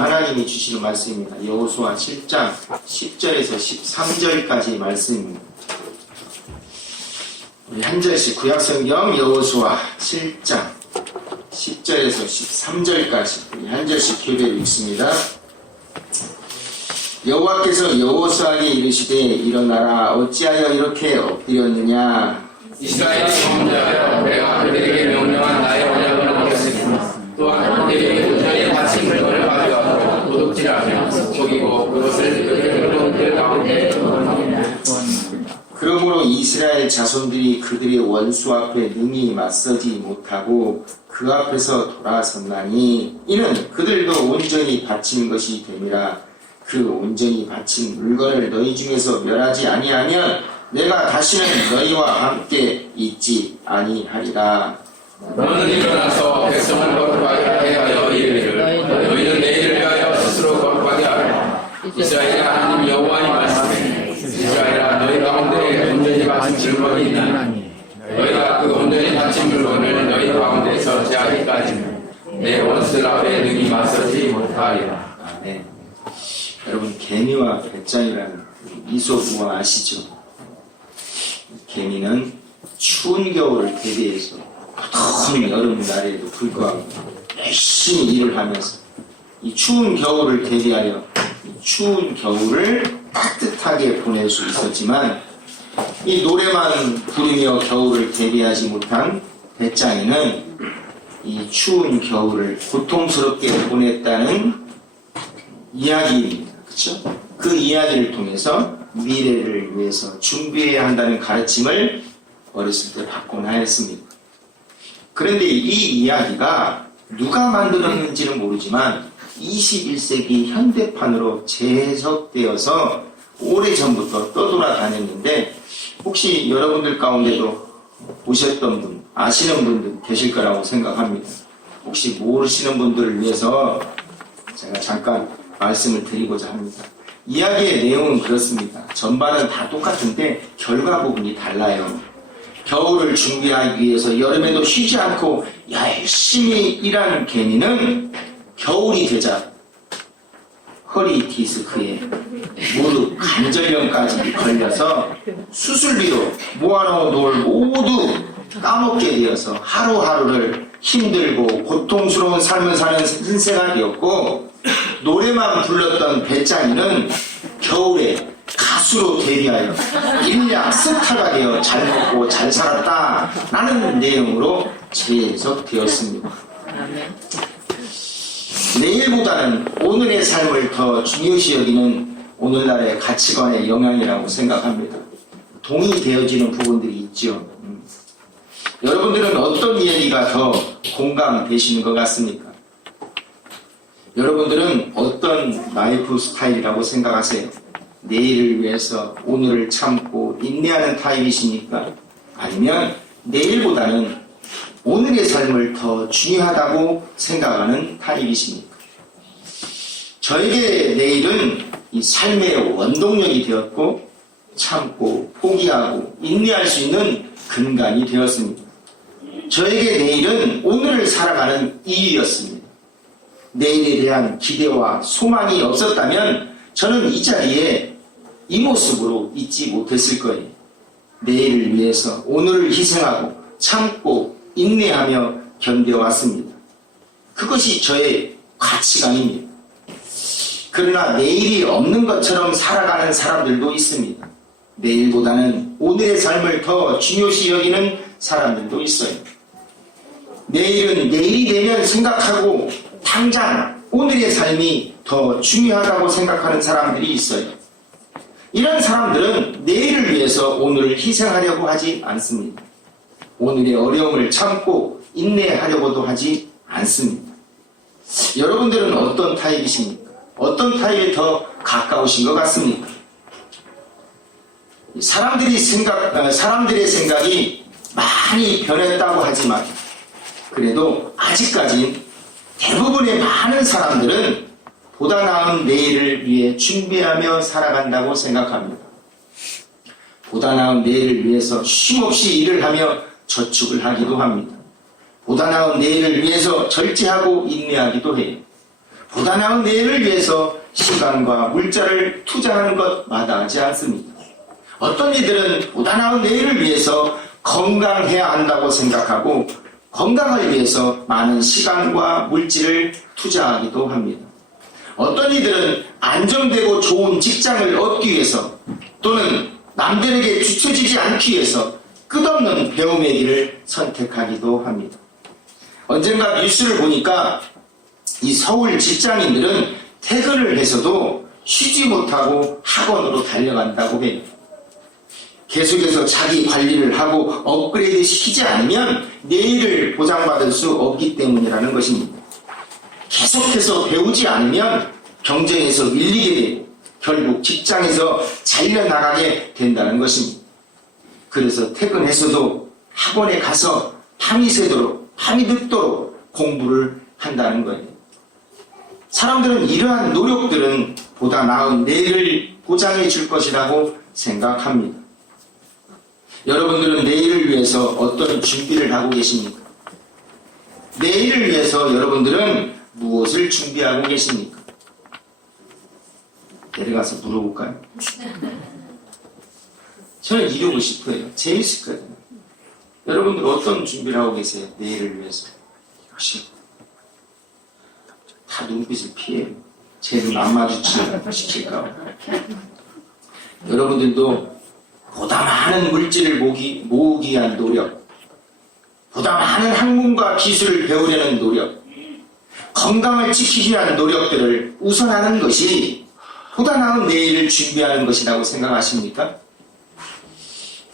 하나님이 주시는 말씀입니다. 여호수아 7장 10절에서 13절까지 말씀입니다. 우리 한 절씩 구약성경 여호수아 7장 10절에서 13절까지 우리 한 절씩 교대로 읽습니다. 여호와께서 여호수아에게 이르시되 일어나라 어찌하여 이렇게 엎드렸느냐 이스라엘의 성자여 내가 그들에게 명령한 나의 언약을 어겼으니 또한 그들에게 온전히 바친 물건을 가져와서 도둑질하며 속이고 그것을 그들의 여러분들 가운데 그러므로 이스라엘 자손들이 그들의 원수 앞에 능히 맞서지 못하고 그 앞에서 돌아섰나니 이는 그들도 온전히 바친 것이 됨이라. 그 온전히 바친 물건을 너희 중에서 멸하지 아니하면 내가 다시는 너희와 함께 있지 아니하리라. 너는 일어나서 백성을 거룩하게 하여 이르기를 너희는 내일을 위하여 스스로 거룩하게 하라. 이스라엘의 하나님 여호와의 말씀에 이스라엘아 너희 가운데 온전히 바친 물건이 있나니 너희가 그 온전히 바친 물건을 너희 가운데서 제하기까지는 내 원수들 앞에 능히 맞서지 못하리라. 네. 여러분 개미와 배짱이라는 이솝우화 아시죠? 개미는 추운 겨울을 대비해서 더운 여름 날에도 불구하고 열심히 일을 하면서 이 추운 겨울을 대비하여 이 추운 겨울을 따뜻하게 보낼 수 있었지만 이 노래만 부르며 겨울을 대비하지 못한 배짱이는 이 추운 겨울을 고통스럽게 보냈다는 이야기입니다. 그렇죠? 그 이야기를 통해서 미래를 위해서 준비해야 한다는 가르침을 어렸을 때 받곤 하였습니다. 그런데 이 이야기가 누가 만들었는지는 모르지만 21세기 현대판으로 재해석되어서 오래전부터 떠돌아다녔는데 혹시 여러분들 가운데도 보셨던 분, 아시는 분들 계실 거라고 생각합니다. 혹시 모르시는 분들을 위해서 제가 잠깐 말씀을 드리고자 합니다. 이야기의 내용은 그렇습니다. 전반은 다 똑같은데 결과 부분이 달라요. 겨울을 준비하기 위해서 여름에도 쉬지 않고 열심히 일하는 개미는 겨울이 되자 허리 디스크에 무릎 관절염까지 걸려서 수술비로 모아놓은 돈을 모두 까먹게 되어서 하루하루를 힘들고 고통스러운 삶을 사는 신세가 되었고 노래만 불렀던 배짱이는 겨울에 가수로 데뷔하여 일약 스타가 되어 잘 먹고 잘 살았다 라는 내용으로 재해석되었습니다. 내일보다는 오늘의 삶을 더 중요시 여기는 오늘날의 가치관의 영향이라고 생각합니다. 동의되어지는 부분들이 있죠. 여러분들은 어떤 이야기가 더 공감되시는 것 같습니까? 여러분들은 어떤 라이프 스타일이라고 생각하세요? 내일을 위해서 오늘을 참고 인내하는 타입이십니까? 아니면 내일보다는 오늘의 삶을 더 중요하다고 생각하는 타입이십니까? 저에게 내일은 이 삶의 원동력이 되었고 참고 포기하고 인내할 수 있는 근간이 되었습니다. 저에게 내일은 오늘을 살아가는 이유였습니다. 내일에 대한 기대와 소망이 없었다면 저는 이 자리에 이 모습으로 있지 못했을 거예요. 내일을 위해서 오늘을 희생하고 참고 인내하며 견뎌왔습니다. 그것이 저의 가치관입니다. 그러나 내일이 없는 것처럼 살아가는 사람들도 있습니다. 내일보다는 오늘의 삶을 더 중요시 여기는 사람들도 있어요. 내일은 내일이 되면 생각하고 당장 오늘의 삶이 더 중요하다고 생각하는 사람들이 있어요. 이런 사람들은 내일을 위해서 오늘을 희생하려고 하지 않습니다. 오늘의 어려움을 참고 인내하려고도 하지 않습니다. 여러분들은 어떤 타입이십니까? 어떤 타입에 더 가까우신 것 같습니까? 사람들의 생각이 많이 변했다고 하지만 그래도 아직까진 대부분의 많은 사람들은 보다 나은 내일을 위해 준비하며 살아간다고 생각합니다. 보다 나은 내일을 위해서 쉼없이 일을 하며 저축을 하기도 합니다. 보다 나은 내일을 위해서 절제하고 인내하기도 해요. 보다 나은 내일을 위해서 시간과 물자를 투자하는 것 마다하지 않습니다. 어떤 이들은 보다 나은 내일을 위해서 건강해야 한다고 생각하고 건강을 위해서 많은 시간과 물질을 투자하기도 합니다. 어떤 이들은 안정되고 좋은 직장을 얻기 위해서 또는 남들에게 뒤처지지 않기 위해서 끝없는 배움의 길을 선택하기도 합니다. 언젠가 뉴스를 보니까 이 서울 직장인들은 퇴근을 해서도 쉬지 못하고 학원으로 달려간다고 해요. 계속해서 자기 관리를 하고 업그레이드 시키지 않으면 내일을 보장받을 수 없기 때문이라는 것입니다. 계속해서 배우지 않으면 경쟁에서 밀리게 되고 결국 직장에서 잘려나가게 된다는 것입니다. 그래서 퇴근해서도 학원에 가서 밤이 새도록 밤이 늦도록 공부를 한다는 거예요. 사람들은 이러한 노력들은 보다 나은 내일을 보장해 줄 것이라고 생각합니다. 여러분들은 내일을 위해서 어떤 준비를 하고 계십니까? 내일을 위해서 여러분들은 무엇을 준비하고 계십니까? 내려가서 물어볼까요? 저는 이루고 싶어요. 재밌을 거예요. 여러분들 어떤 준비를 하고 계세요? 내일을 위해서. 역시 다 눈빛을 피해요. 제 눈 안 마주치실까 봐. 여러분들도 보다 많은 물질을 모으기 위한 노력, 보다 많은 학문과 기술을 배우려는 노력, 건강을 지키기 위한 노력들을 우선하는 것이 보다 나은 내일을 준비하는 것이라고 생각하십니까?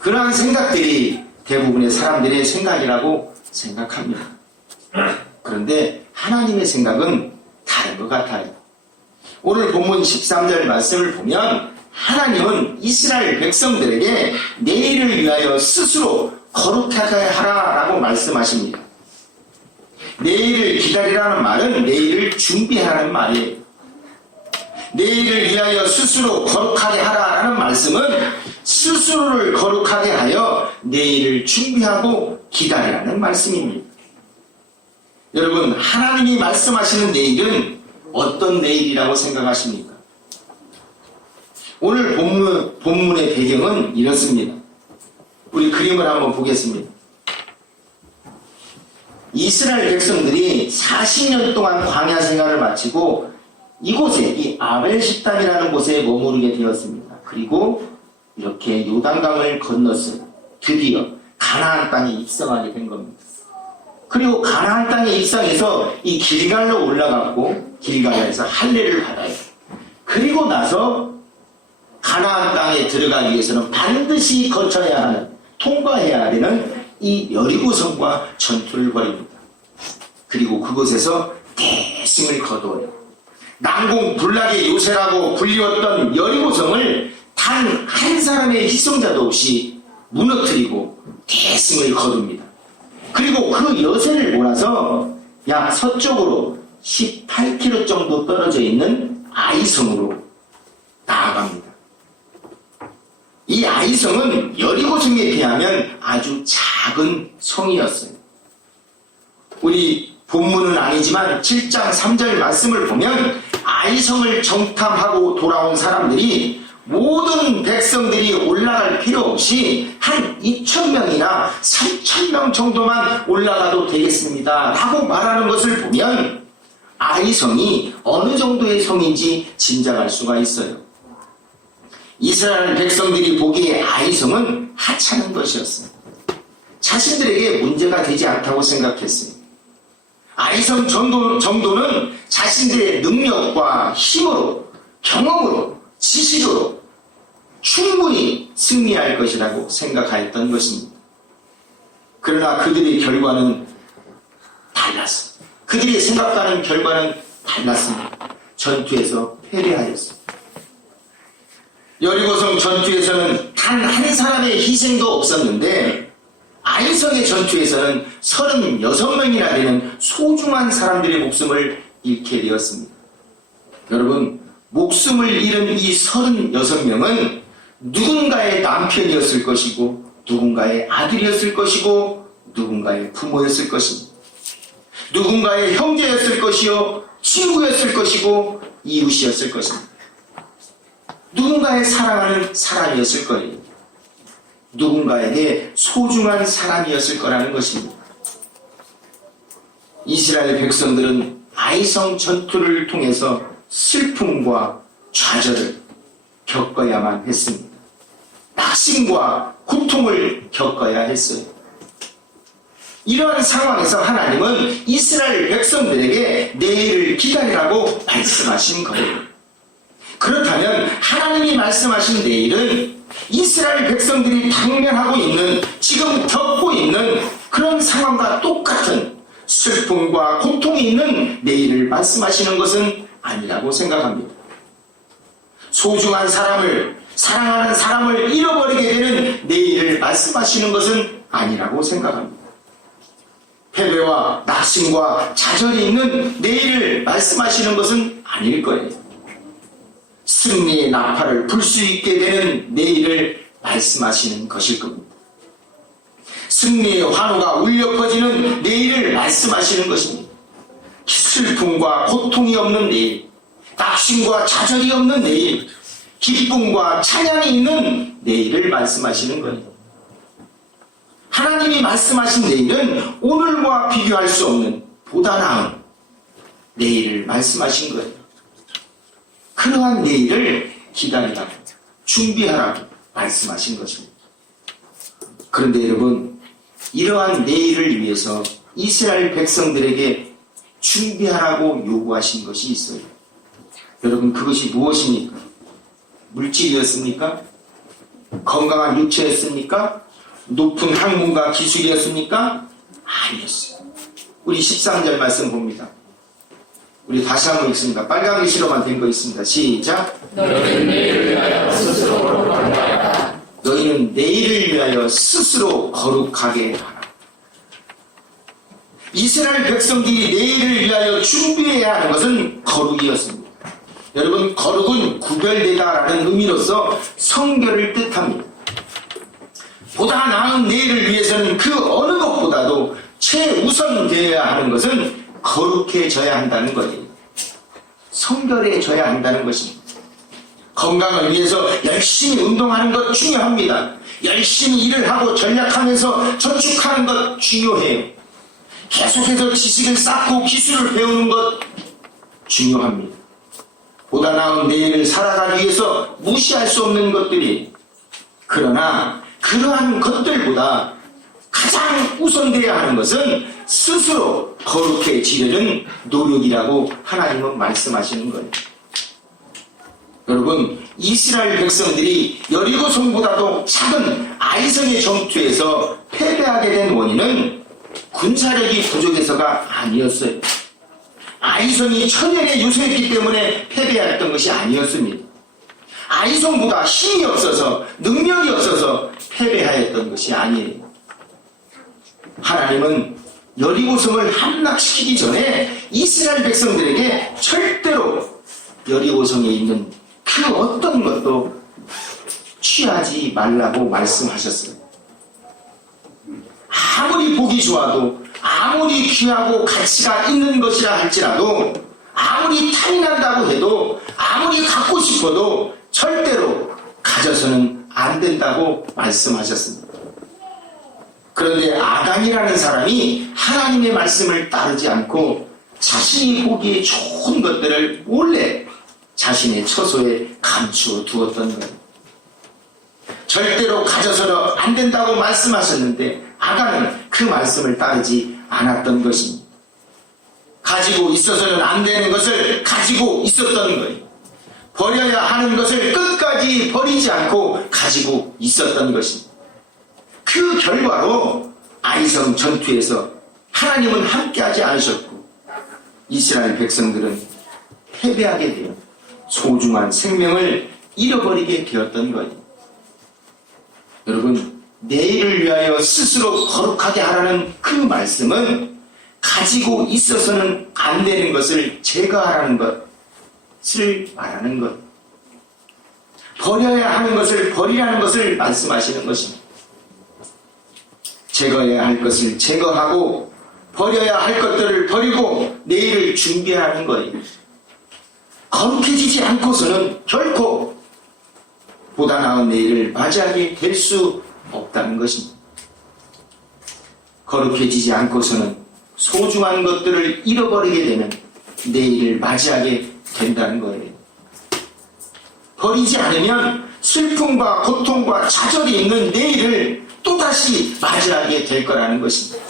그러한 생각들이 대부분의 사람들의 생각이라고 생각합니다. 그런데 하나님의 생각은 다른 것 같아요. 오늘 본문 13절 말씀을 보면 하나님은 이스라엘 백성들에게 내일을 위하여 스스로 거룩하게 하라라고 말씀하십니다. 내일을 기다리라는 말은 내일을 준비하라는 말이에요. 내일을 위하여 스스로 거룩하게 하라라는 말씀은 스스로를 거룩하게 하여 내일을 준비하고 기다리라는 말씀입니다. 여러분, 하나님이 말씀하시는 내일은 어떤 내일이라고 생각하십니까? 오늘 본문의 배경은 이렇습니다. 우리 그림을 한번 보겠습니다. 이스라엘 백성들이 40년 동안 광야 생활을 마치고 이곳에 이 아벨십단이라는 곳에 머무르게 되었습니다. 그리고 이렇게 요단강을 건넜어요. 드디어 가나안 땅에 입성하게 된 겁니다. 그리고 가나안 땅에 입성해서 이 길갈로 올라갔고 길갈에서 할례를 받아요. 그리고 나서 가나안 땅에 들어가기 위해서는 반드시 거쳐야 하는, 통과해야 되는 이 여리고성과 전투를 벌입니다. 그리고 그곳에서 대승을 거두어요. 난공불락의 요새라고 불리웠던 여리고성을 단 한 사람의 희생자도 없이 무너뜨리고 대승을 거둡니다. 그리고 그 여세를 몰아서 약 서쪽으로 18km 정도 떨어져 있는 아이성으로 나아갑니다. 이 아이성은 여리고성에 비하면 아주 작은 성이었어요. 우리 본문은 아니지만 7장 3절 말씀을 보면 아이성을 정탐하고 돌아온 사람들이 모든 백성들이 올라갈 필요 없이 한 2,000명이나 3,000명 정도만 올라가도 되겠습니다 라고 말하는 것을 보면 아이성이 어느 정도의 성인지 짐작할 수가 있어요. 이스라엘 백성들이 보기에 아이성은 하찮은 것이었어요. 자신들에게 문제가 되지 않다고 생각했어요. 아이성 정도는 자신들의 능력과 힘으로, 경험으로, 지식으로 충분히 승리할 것이라고 생각하였던 것입니다. 그러나 그들의 결과는 달랐어요. 그들이 생각하는 결과는 달랐습니다. 전투에서 패배하였습니다. 여리고성 전투에서는 단 한 사람의 희생도 없었는데 아이성의 전투에서는 36명이나 되는 소중한 사람들의 목숨을 잃게 되었습니다. 여러분, 목숨을 잃은 이 36명은 누군가의 남편이었을 것이고 누군가의 아들이었을 것이고 누군가의 부모였을 것입니다. 누군가의 형제였을 것이요 친구였을 것이고 이웃이었을 것입니다. 누군가의 사랑하는 사람이었을 거예요. 누군가에게 소중한 사람이었을 거라는 것입니다. 이스라엘 백성들은 아이성 전투를 통해서 슬픔과 좌절을 겪어야만 했습니다. 낙심과 고통을 겪어야 했어요. 이러한 상황에서 하나님은 이스라엘 백성들에게 내일을 기다리라고 말씀하신 거예요. 그렇다면 하나님이 말씀하신 내일은 이스라엘 백성들이 당면하고 있는, 지금 겪고 있는 그런 상황과 똑같은 슬픔과 고통이 있는 내일을 말씀하시는 것은 아니라고 생각합니다. 소중한 사람을, 사랑하는 사람을 잃어버리게 되는 내일을 말씀하시는 것은 아니라고 생각합니다. 패배와 낙심과 좌절이 있는 내일을 말씀하시는 것은 아닐 거예요. 승리의 나팔을 불 수 있게 되는 내일을 말씀하시는 것일 겁니다. 승리의 환호가 울려 퍼지는 내일을 말씀하시는 것입니다. 슬픔과 고통이 없는 내일, 낙심과 좌절이 없는 내일, 기쁨과 찬양이 있는 내일을 말씀하시는 거예요. 하나님이 말씀하신 내일은 오늘과 비교할 수 없는 보다 나은 내일을 말씀하신 거예요. 그러한 내일을 기다리라고, 준비하라고 말씀하신 것입니다. 그런데 여러분, 이러한 내일을 위해서 이스라엘 백성들에게 준비하라고 요구하신 것이 있어요. 여러분, 그것이 무엇입니까? 물질이었습니까? 건강한 육체였습니까? 높은 학문과 기술이었습니까? 아니었어요. 우리 13절 말씀 봅니다. 우리 다시 한번 읽습니다. 빨간 글씨로만 된 거 있습니다. 시작. 너희는 내일을 위하여 스스로 거룩하게 하라. 너희는 내일을 위하여 스스로 거룩하게 하라. 이스라엘 백성들이 내일을 위하여 준비해야 하는 것은 거룩이었습니다. 여러분, 거룩은 구별되다라는 의미로서 성결을 뜻합니다. 보다 나은 내일을 위해서는 그 어느 것보다도 최우선 되어야 하는 것은 거룩해져야 한다는 거예요. 성결해져야 한다는 것입니다. 건강을 위해서 열심히 운동하는 것 중요합니다. 열심히 일을 하고 전략하면서 저축하는 것 중요해요. 계속해서 지식을 쌓고 기술을 배우는 것 중요합니다. 보다 나은 내일을 살아가기 위해서 무시할 수 없는 것들이, 그러나 그러한 것들보다 가장 우선되어야 하는 것은 스스로 거룩해지려는 노력이라고 하나님은 말씀하시는 거예요. 여러분, 이스라엘 백성들이 여리고 성보다도 작은 아이성의 전투에서 패배하게 된 원인은 군사력이 부족해서가 아니었어요. 아이성이 천연에 유수했기 때문에 패배했던 것이 아니었습니다. 아이성보다 힘이 없어서, 능력이 없어서 패배하였던 것이 아니에요. 하나님은 여리고성을 함락시키기 전에 이스라엘 백성들에게 절대로 여리고성에 있는 그 어떤 것도 취하지 말라고 말씀하셨어요. 아무리 보기 좋아도, 아무리 귀하고 가치가 있는 것이라 할지라도, 아무리 탐이 난다고 해도, 아무리 갖고 싶어도 절대로 가져서는 안 된다고 말씀하셨습니다. 그런데 아간이라는 사람이 하나님의 말씀을 따르지 않고 자신이 보기에 좋은 것들을 몰래 자신의 처소에 감추어 두었던 거예요. 절대로 가져서는 안 된다고 말씀하셨는데 아간은 그 말씀을 따르지 않았던 것입니다. 가지고 있어서는 안 되는 것을 가지고 있었던 거예요. 버려야 하는 것을 끝까지 버리지 않고 가지고 있었던 것입니다. 그 결과로 아이성 전투에서 하나님은 함께하지 않으셨고 이스라엘 백성들은 패배하게 되어 소중한 생명을 잃어버리게 되었던 거예요. 여러분, 내일을 위하여 스스로 거룩하게 하라는 그 말씀은 가지고 있어서는 안 되는 것을 제거하라는 것을 말하는 것, 버려야 하는 것을 버리라는 것을 말씀하시는 것입니다. 제거해야 할 것을 제거하고 버려야 할 것들을 버리고 내일을 준비하는 거예요. 거룩해지지 않고서는 결코 보다 나은 내일을 맞이하게 될 수 없다는 것입니다. 거룩해지지 않고서는 소중한 것들을 잃어버리게 되면 내일을 맞이하게 된다는 거예요. 버리지 않으면 슬픔과 고통과 좌절이 있는 내일을 또다시 맞이하게 될 거라는 것입니다.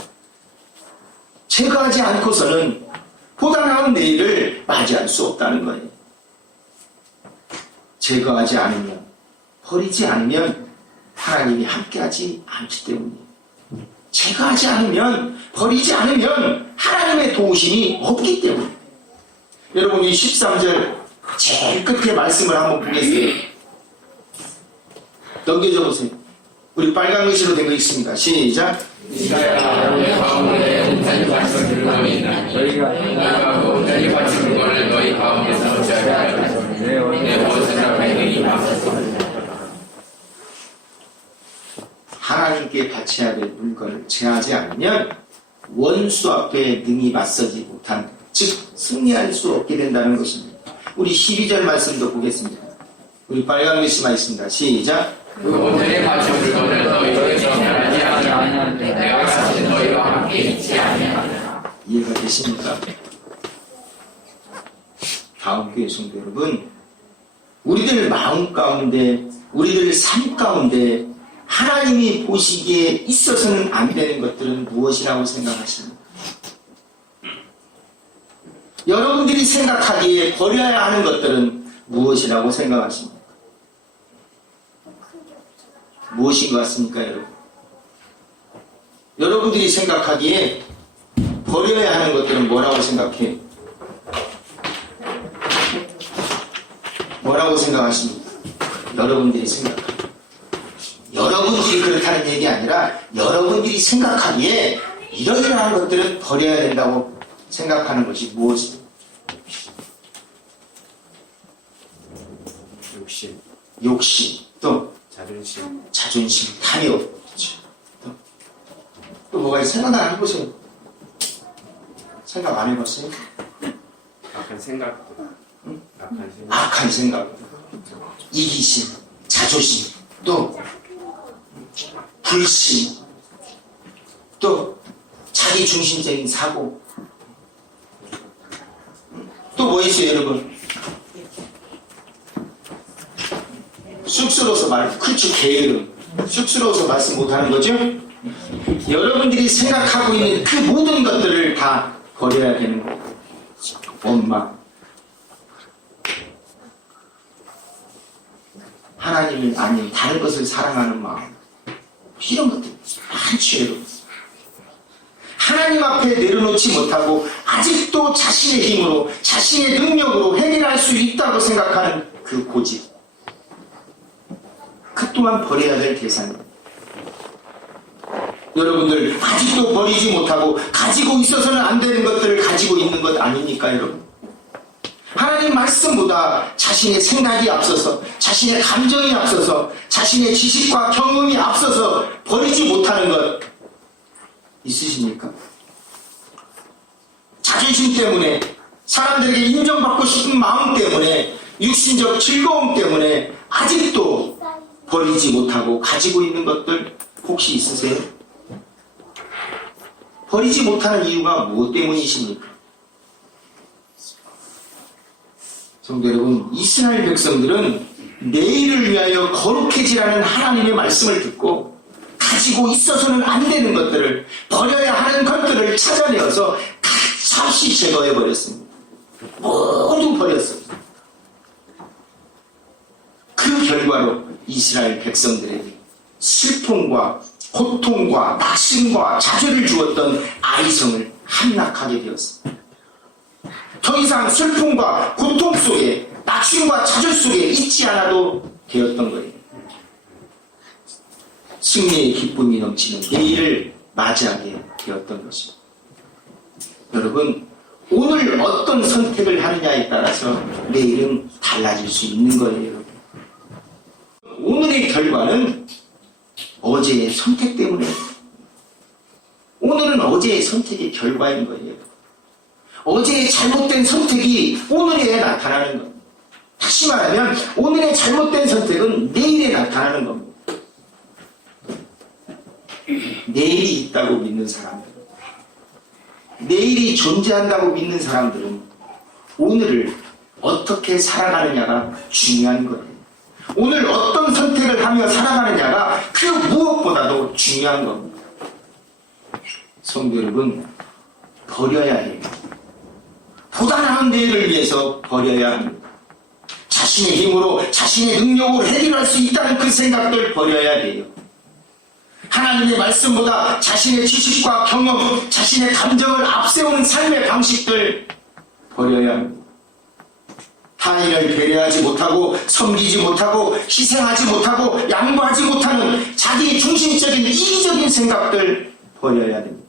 제거하지 않고서는 보다 나은 내일을 맞이할 수 없다는 거예요. 제거하지 않으면, 버리지 않으면 하나님이 함께하지 않기 때문이에요. 제거하지 않으면, 버리지 않으면 하나님의 도우심이 없기 때문이에요. 여러분, 이 13절 제일 끝에 말씀을 한번 보겠어요. 넘겨줘 보세요. 우리 빨간 글씨로 된 거 있습니다. 시작. 이스라엘아 너희 가운데 온전히 바친 물건이 있나니 너희가 그 온전히 바친 물건을 너희 가운데서 제하여 내 무엇을 앞에 하나님께 바쳐야 될 물건을 제하지 않으면 원수 앞에 능히 맞서지 못한, 즉 승리할 수 없게 된다는 것입니다. 우리 12절 말씀도 보겠습니다. 우리 빨간 글씨만 있습니다. 시작. 그 온전히 바친 물건을 너희에게 전하지 아니하는데 내가 다시 너희와 함께 있지 아니하리라. 이해가 되십니까? 다음 교회 성도 여러분, 우리들 마음 가운데, 우리들 삶 가운데 하나님이 보시기에 있어서는 안 되는 것들은 무엇이라고 생각하십니까? 여러분들이 생각하기에 버려야 하는 것들은 무엇이라고 생각하십니까? 무엇인 것 같습니까, 여러분? 여러분들이 생각하기에 버려야 하는 것들은 뭐라고 생각해요? 뭐라고 생각하십니까? 여러분들이 생각합니다. 여러분들이 그렇다는 얘기 아니라 여러분들이 생각하기에 이러이러한 것들은 버려야 된다고 생각하는 것이 무엇입니까? 욕심, 또 자존심, 탐욕. 또 뭐가 있어요? 생각 안 해보세요. 생각 안 해봤어요? 악한 생각도. 응? 악한 생각, 이기심, 자존심, 또 불신, 또 자기중심적인 사고. 또 뭐 있어요, 여러분? 쑥스러워서 그렇죠, 게으름. 쑥스러워서 말씀 못하는 거죠? 여러분들이 생각하고 있는 그 모든 것들을 다 버려야 되는 거예요. 원망, 하나님을 아닌 다른 것을 사랑하는 마음, 이런 것들 많죠, 여러분. 하나님 앞에 내려놓지 못하고 아직도 자신의 힘으로, 자신의 능력으로 해결할 수 있다고 생각하는 그 고집, 그 또한 버려야 될 대상입니다. 여러분들 아직도 버리지 못하고 가지고 있어서는 안 되는 것들을 가지고 있는 것 아닙니까, 여러분? 하나님 말씀보다 자신의 생각이 앞서서, 자신의 감정이 앞서서, 자신의 지식과 경험이 앞서서 버리지 못하는 것 있으십니까? 자존심 때문에, 사람들에게 인정받고 싶은 마음 때문에, 육신적 즐거움 때문에 아직도 버리지 못하고 가지고 있는 것들 혹시 있으세요? 버리지 못하는 이유가 무엇 때문이십니까? 성도 여러분, 이스라엘 백성들은 내일을 위하여 거룩해지라는 하나님의 말씀을 듣고 가지고 있어서는 안 되는 것들을, 버려야 하는 것들을 찾아내어서 가차없이 제거해버렸습니다. 모두 버렸습니다. 그 결과로 이스라엘 백성들에게 슬픔과 고통과 낙심과 좌절을 주었던 아이성을 함락하게 되었습니다. 더 이상 슬픔과 고통 속에, 낙심과 좌절 속에 있지 않아도 되었던 거예요. 승리의 기쁨이 넘치는 내일을 맞이하게 되었던 것입니다. 여러분, 오늘 어떤 선택을 하느냐에 따라서 내일은 달라질 수 있는 거예요. 오늘의 결과는 어제의 선택 때문에, 오늘은 어제의 선택의 결과인 거예요. 어제의 잘못된 선택이 오늘에 나타나는 겁니다. 다시 말하면 오늘의 잘못된 선택은 내일에 나타나는 겁니다. 내일이 있다고 믿는 사람들, 내일이 존재한다고 믿는 사람들은 오늘을 어떻게 살아가느냐가 중요한 거예요. 오늘 어떤 선택을 하며 살아가느냐가 그 무엇보다도 중요한 겁니다. 성도 여러분, 버려야 해요. 보다 나은 내일을 위해서 버려야 합니다. 자신의 힘으로, 자신의 능력으로 해결할 수 있다는 그 생각들 버려야 돼요. 하나님의 말씀보다 자신의 지식과 경험, 자신의 감정을 앞세우는 삶의 방식들 버려야 합니다. 타인을 배려하지 못하고, 섬기지 못하고, 희생하지 못하고, 양보하지 못하는 자기 중심적인 이기적인 생각들 버려야 됩니다.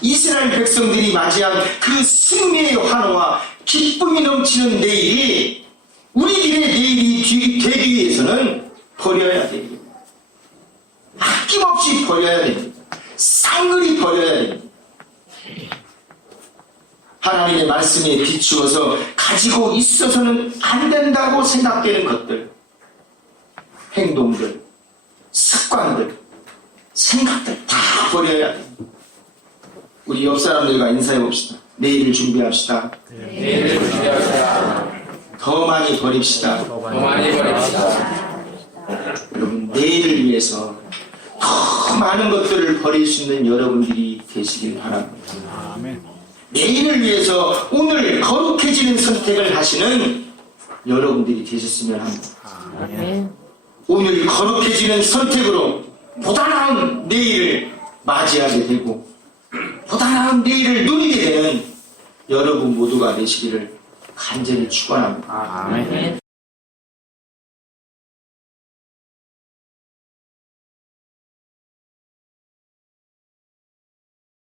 이스라엘 백성들이 맞이한 그 승리의 환호와 기쁨이 넘치는 내일이 우리들의 내일이 되기 위해서는 버려야 됩니다. 아낌없이 버려야 됩니다. 쌍그리 버려야 됩니다. 하나님의 말씀에 비추어서 가지고 있어서는 안 된다고 생각되는 것들, 행동들, 습관들, 생각들 다 버려야 됩니다. 우리 옆 사람들과 인사해 봅시다. 내일을 준비합시다. 내일을 준비합시다. 더 많이 버립시다. 더 많이 버립시다. 여러분, 내일을 위해서 더 많은 것들을 버릴 수 있는 여러분들이 되시길 바랍니다. 내일을 위해서 오늘 거룩해지는 선택을 하시는 여러분들이 되셨으면 합니다. 오늘 거룩해지는 선택으로 보다 나은 내일을 맞이하게 되고 보다 나은 내일을 누리게 되는 여러분 모두가 되시기를 간절히 축원합니다.